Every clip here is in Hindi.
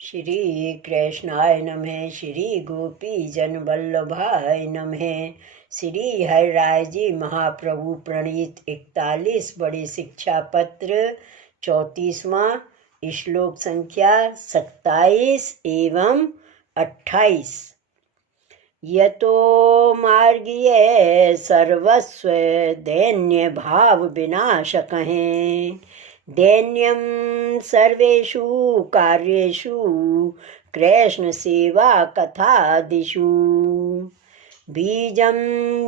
श्री कृष्णाय नमः। श्री गोपी जन वल्लभाय नमः। श्री हरिराय जी महाप्रभु प्रणीत 41 बड़े शिक्षा पत्र 34वां श्लोक संख्या 27 एवं 28। यतो मार्गीय सर्वस्व दैन्य भाव विनाशक हैं। दैन्यम सर्वेषु कार्येषु कृष्ण सेवा कथादिषु। बीजं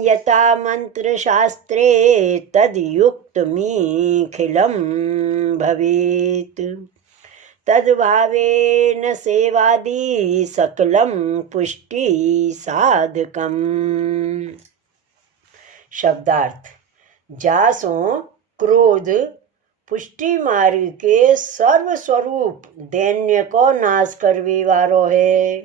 यथा मंत्र शास्त्रे तद्युक्तमीखिलं भवेत्। तद्भावेन सेवादि सकलं पुष्टि साधकम्। शब्दार्थ। जासों क्रोध पुष्टि मार्ग के सर्वस्वरूप दैन्य को नाश करवे वारो है।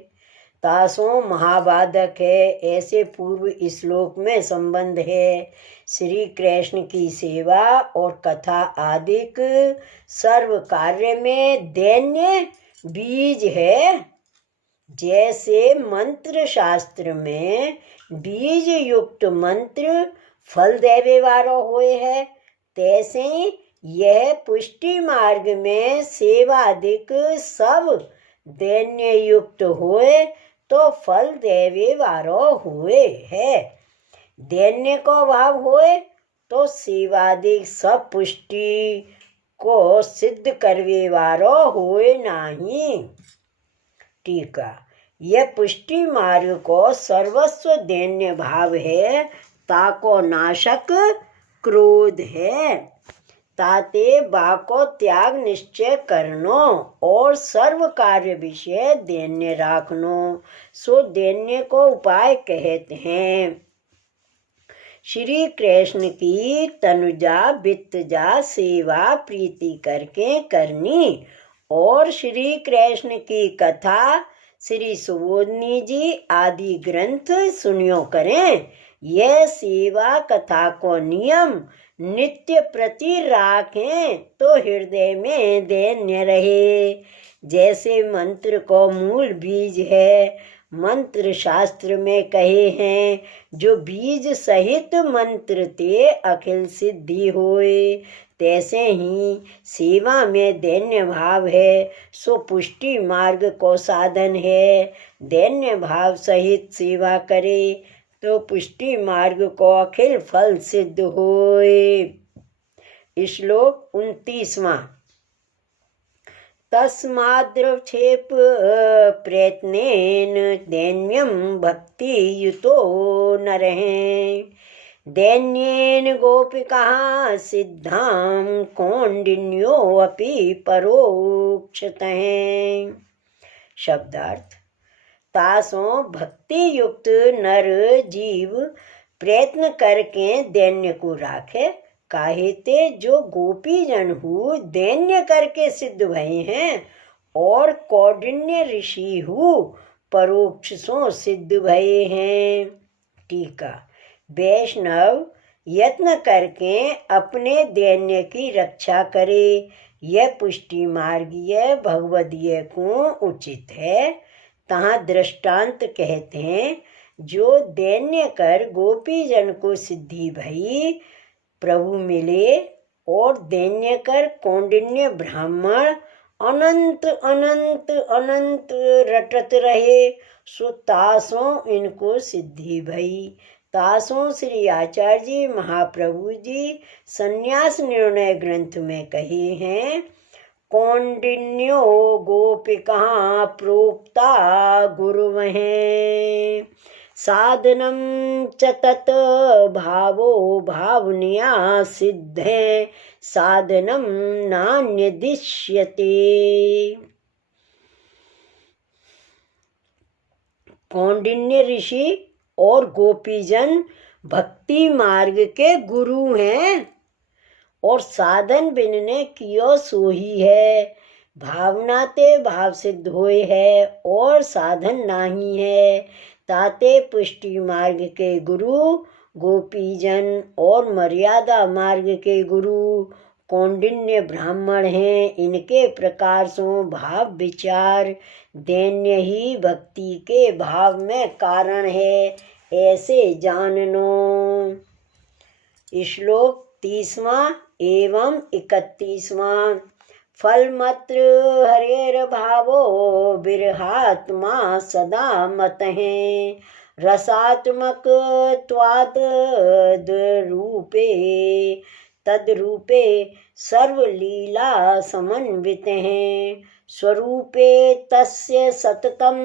तासों महाबाधक है, ऐसे पूर्व श्लोक में संबंध है। श्री कृष्ण की सेवा और कथा आदिक सर्व कार्य में दैन्य बीज है। जैसे मंत्र शास्त्र में बीज युक्त मंत्र फल देवे वारो हुए है, तैसे यह पुष्टि मार्ग में सेवादिक सब दैन्य युक्त हुए तो फल देवे वारो हुए है। दैन्य को भाव हुए तो सेवादिक सब पुष्टि को सिद्ध करवे वारो हुए नहीं। टीका। यह पुष्टि मार्ग को सर्वस्व दैन्य भाव है, ताको नाशक क्रोध है। ताते बाको त्याग निश्चय करनो और सर्व कार्य विषय दैन्य राखनो, सो दैन्य को उपाय कहते हैं। श्री कृष्ण की तनुजा वित्तजा सेवा प्रीति करके करनी और श्री कृष्ण की कथा श्री सुबोधनी जी आदि ग्रंथ सुनियो करें। यह सेवा कथा को नियम नित्य प्रति राखें तो हृदय में दैन्य रहे। जैसे मंत्र को मूल बीज है, मंत्र शास्त्र में कहे हैं, जो बीज सहित मंत्र ते अखिल सिद्धि होए, तैसे ही सेवा में दैन्य भाव है, सो पुष्टि मार्ग को साधन है। दैन्य भाव सहित सेवा करे तो पुष्टि मार्ग को अखिल फल सिद्ध होए। श्लोक 29वां। तस्माद्रक्षेप प्रयत्नेन दैन्यं भक्ति युतो नरः। दैन्येन गोपिकाः सिद्धां कौंडिन्यो अपि परोक्षतः। शब्दार्थ। तासों भक्ति युक्त नर जीव प्रयत्न करके दैन्य को राखे, काहेते जो गोपी जन हु दैन्य करके सिद्ध भये हैं और कौंडिन्य ऋषि हु परोक्ष सो सिद्ध भये हैं। टीका। वैष्णव यत्न करके अपने दैन्य की रक्षा करे, यह पुष्टि मार्गीय भगवदीय को उचित है। तहाँ दृष्टांत कहते हैं, जो दैन्य कर गोपी जन को सिद्धि भई प्रभु मिले और दैन्य कर कौंडिन्य ब्राह्मण अनंत अनंत अनंत रटत रहे, सो तासों इनको सिद्धि भई। तासों श्री आचार्य जी महाप्रभु जी संन्यास निर्णय ग्रंथ में कहे हैं, कौंडिन्यो गोपिका प्रोक्ता गुरुवः। साधनं च तत् भावो भावनिया सिद्धे, साधनं नान्यदिश्यते। कौंडिन्य ऋषि और गोपीजन भक्ति मार्ग के गुरु हैं और साधन बिनने कियो सोही है। भावना ते भाव सिद्ध होए है और साधन नाही है। ताते पुष्टि मार्ग के गुरु गोपीजन और मर्यादा मार्ग के गुरु कौंडिन्य ब्राह्मण हैं, इनके प्रकार सो भाव विचार दैन्य ही भक्ति के भाव में कारण है, ऐसे जाननो। श्लोक 30वां एवं 31वां। फलमत्र हरेर भावो बिरहात्मा सदा मत हैं, रसात्मक त्वात् रूपे तद्रूपे सर्वलीला समन्वित हैं, स्वरूपे तस्य सततम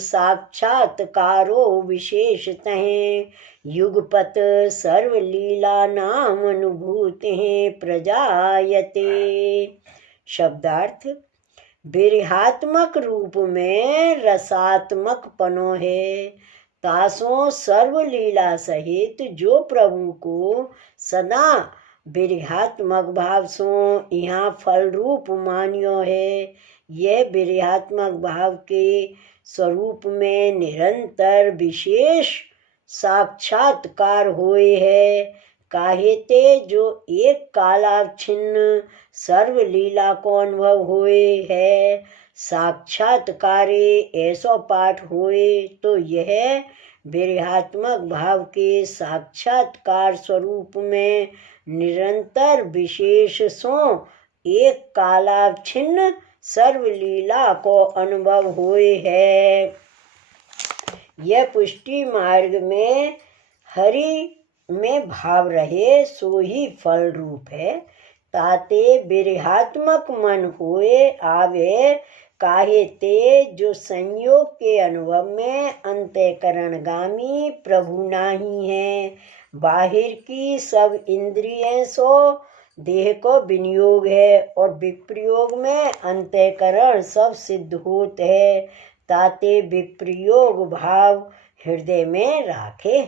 साक्षात्कारो विशेषतः युगपत सर्वलीला नाम अनुभूति प्रजायते। शब्दार्थ, बिरहात्मक रूप में रसात्मक पनो है, तासों सर्वलीला सहित जो प्रभु को सदा बिरहात्मक भाव सो यहाँ फल रूप मान्यो है। यह बिरहात्मक भाव के स्वरूप में निरंतर विशेष साक्षात्कार होए है, काहेते जो एक कालावच्छिन्न सर्वलीला को अनुभव होए है। साक्षात्कारे ऐसो पाठ होए तो यह बिरहात्मक भाव के साक्षात्कार स्वरूप में निरंतर विशेष सो एक कालावच्छिन्न सर्वलीला को अनुभव होए है। यह पुष्टि मार्ग में हरि में भाव रहे सो ही फल रूप है, ताते बिरहात्मक मन होए आवे, काहे ते जो संयोग के अनुभव में अंतःकरणगामी प्रभु नाही है। बाहिर की सब इंद्रियें सो देह को विनियोग है, और विप्रयोग में अंतःकरण सब सिद्ध होत है, ताते विप्रयोग भाव हृदय में राखे।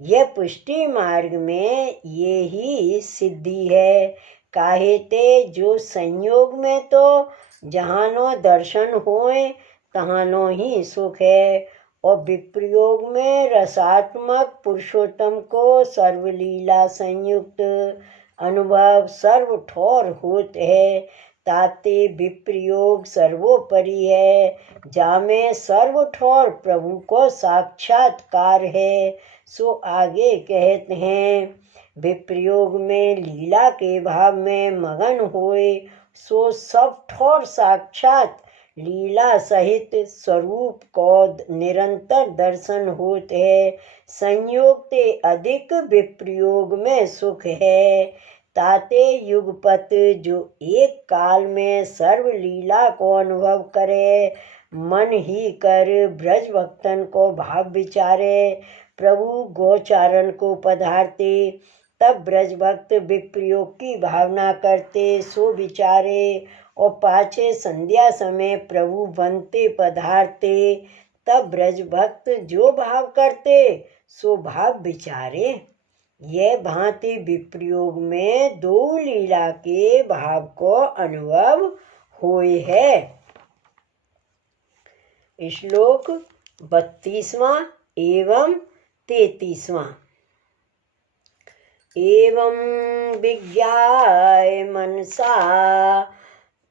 यह पुष्टि मार्ग में ये ही सिद्धि है, काहे ते जो संयोग में तो जहानो दर्शन होए तहानो ही सुख है, और विप्रयोग में रसात्मक पुरुषोत्तम को सर्वलीला संयुक्त अनुभव सर्व ठोर होत है, ताते विप्रयोग सर्वोपरि है, जामे सर्व ठोर प्रभु को साक्षात्कार है। सो आगे कहते हैं, विप्रयोग में लीला के भाव में मगन होए सो सब ठोर साक्षात लीला सहित स्वरूप को निरंतर दर्शन होते है। संयोग ते अधिक विप्रयोग में सुख है, ताते युगपत जो एक काल में सर्व लीला को अनुभव करे, मन ही कर ब्रज भक्तन को भाव विचारे, प्रभु गोचारण को पधारते, तब ब्रज भक्त विप्रयोग की भावना करते सो विचारे, और पाछे संध्या समय प्रभु बनते पधारते, तब ब्रज भक्त जो भाव करते सो भाव विचारे। यह भांति विप्रयोग में दो लीला के भाव को अनुभव होए है। श्लोक 32वां एवं 33वां। एवं विज्ञाय मनसा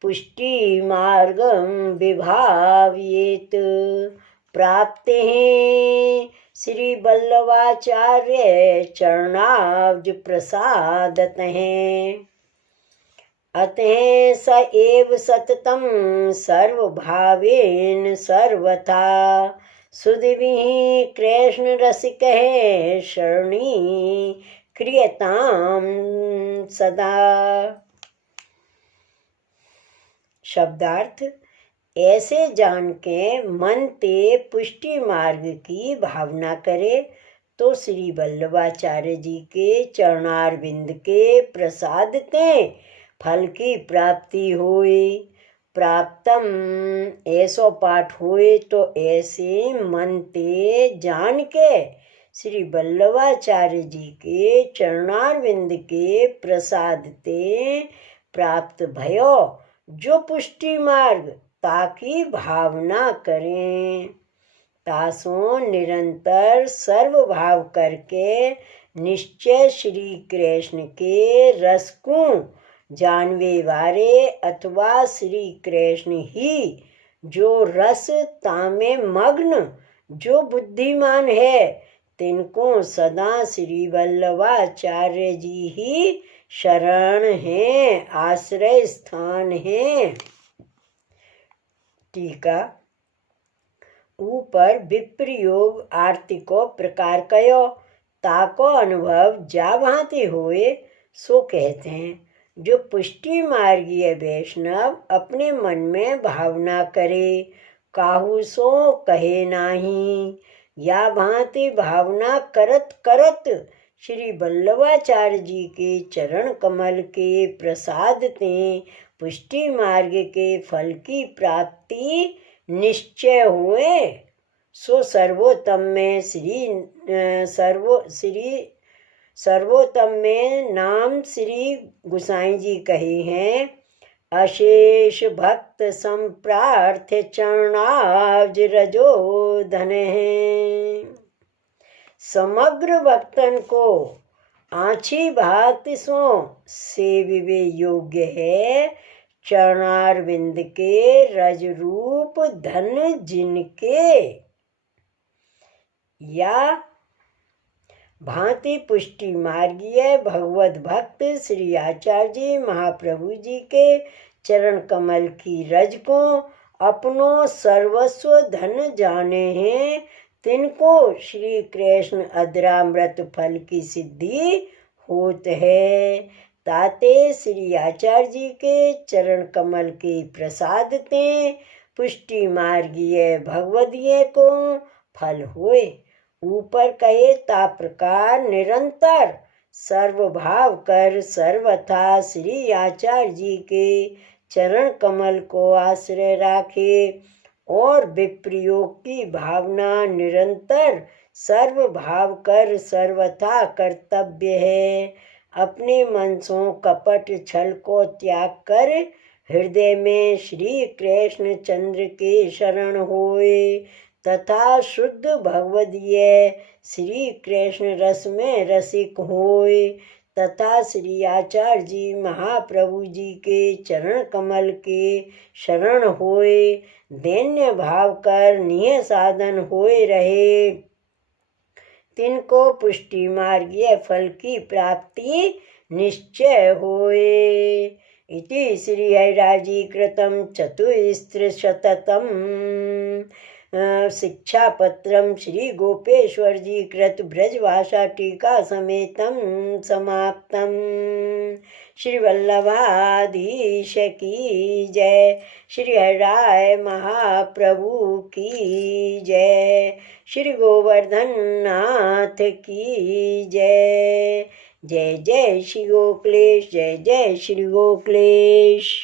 पुष्टि मार्गम विभाव्येत, प्राप्ते हैं श्री वल्लभाचार्य चरणाब्ज प्रसादत हैं, अतः स एव सततम सर्वभावेन सर्वथा सुधीभिः कृष्ण रसिकः शरणी क्रियताम सदा। शब्दार्थ, ऐसे जान के मन ते पुष्टि मार्ग की भावना करे तो श्री वल्लभाचार्य जी के चरणारविंद के प्रसाद ते फल की प्राप्ति होए। प्राप्तम ऐसो पाठ होए तो ऐसे मन ते जान के श्री वल्लभाचार्य जी के चरणारविंद के प्रसाद ते प्राप्त भयो, जो पुष्टि मार्ग ताकि भावना करें, तासों निरंतर सर्व भाव करके निश्चय श्री कृष्ण के रस को जानवे वारे अथवा श्री कृष्ण ही जो रस तामे मग्न जो बुद्धिमान है, तिनको सदा श्री वल्लभाचार्य जी ही शरण हैं, आश्रय स्थान हैं। टीका। ऊपर विप्रयोग आरती को प्रकार कयो, ताको अनुभव जा भांति होए सो कहते हैं। जो पुष्टि मार्गीय वैष्णव अपने मन में भावना करे, काहू सो कहे नाही, या भांति भावना करत करत श्री वल्लभाचार्य जी के चरण कमल के प्रसाद ते पुष्टि मार्ग के फल की प्राप्ति निश्चय हुए, सो सर्वोत्तम में सर्वोत्तम में नाम श्री गुसाई जी कहे हैं। अशेष भक्त संप्रार्थ चरणाब्ज रजो धन है। समग्र भक्तन को आँची भांति सो सेविवे योग्य है, चरणारविंद के रज रूप धन जिनके। या भांति पुष्टि मार्गीय भगवत भक्त श्री आचार्य जी महाप्रभु जी के चरण कमल की रज को अपनो सर्वस्व धन जाने हैं, तिनको श्री कृष्ण अद्रामृत फल की सिद्धि होत है। ताते श्री आचार्य जी के चरण कमल के प्रसाद ते पुष्टि मार्गीय भगवदीय को फल होए। ऊपर कहे ता प्रकार निरंतर सर्वभाव कर सर्वथा श्री आचार्य जी के चरण कमल को आश्रय राखे और विप्रयोग की भावना निरंतर सर्वभाव कर सर्वथा कर्तव्य है। अपने मन सो कपट छल को त्याग कर हृदय में श्री कृष्ण चंद्र के शरण होए तथा शुद्ध भगवदीय श्री कृष्ण रस में रसिक होए तथा श्री आचार्य जी महाप्रभु जी के चरण कमल के शरण होए दैन्य भाव कर निय साधन होए रहे, तिनको पुष्टि मार्गीय फल की प्राप्ति निश्चय होए। इति श्री हरिराजी कृतं चतुस्त्रिशततम शिक्षापत्रम श्री गोपेश्वर जी कृत ब्रजभाषा टीका समेतम समाप्तम। श्री वल्लभाधीश की जय। श्री हरिराय महाप्रभु की जय। श्री गोवर्धन नाथ की जय। जय जय श्री गोकुलेश, जय जय श्री गोकुलेश।